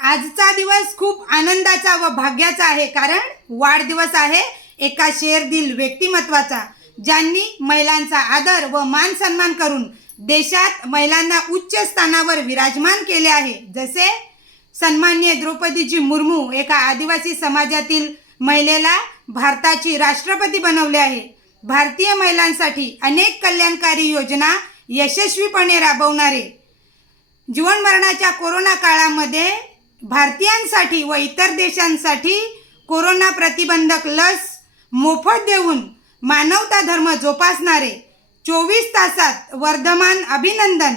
आजचा दिवस खूप आनंदाचा व भाग्याचा आहे, कारण वाढदिवस आहे एका शेरदिल व्यक्तिमत्वाचा, ज्यांनी महिलांचा आदर व मान सन्मान करून देशात महिलांना उच्च स्थानावर विराजमान केले आहे। जसे सन्माननीय द्रौपदीजी मुर्मू एका आदिवासी समाजातील महिलेला भारताची राष्ट्रपती बनवले आहे। भारतीय महिलांसाठी अनेक कल्याणकारी योजना यशस्वीपणे राबवणारे, जीवन मरणाच्या कोरोना काळामध्ये भारतीयांसाठी व इतर देशांसाठी कोरोना प्रतिबंधक लस मोफत देऊन मानवता धर्म जोपासणारे, 24 तासात वर्धमान अभिनंदन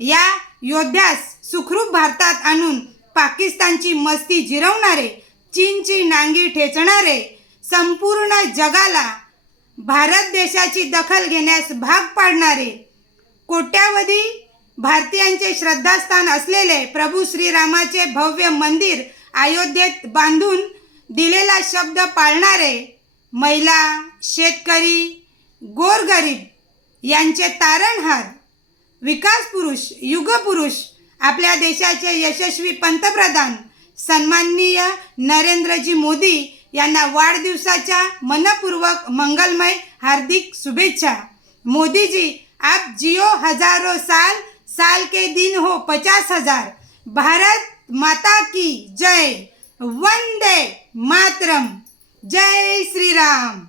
या योद्ध्यास सुखरूप भारतात आणून पाकिस्तानची मस्ती जिरवणारे, चीनची नांगी ठेचणारे, संपूर्ण जगाला भारत देशाची दखल घेण्यास भाग पाडणारे, कोट्यावधी भारतीयांचे श्रद्धास्थान असलेले प्रभू श्रीरामाचे भव्य मंदिर अयोध्येत बांधून दिलेला शब्द पाळणारे, महिला, शेतकरी, गोरगरीब यांचे तारणहार, विकास पुरुष, युगपुरुष, आपल्या देशाचे यशस्वी पंतप्रधान सन्माननीय नरेंद्रजी मोदी यांना वाढदिवसाच्या मनपूर्वक मंगलमय हार्दिक शुभेच्छा। मोदी जी, आप जियो हजारों साल, साल के दिन हो 50,000। भारत माता की जय। वंदे मातरम। जय श्री राम।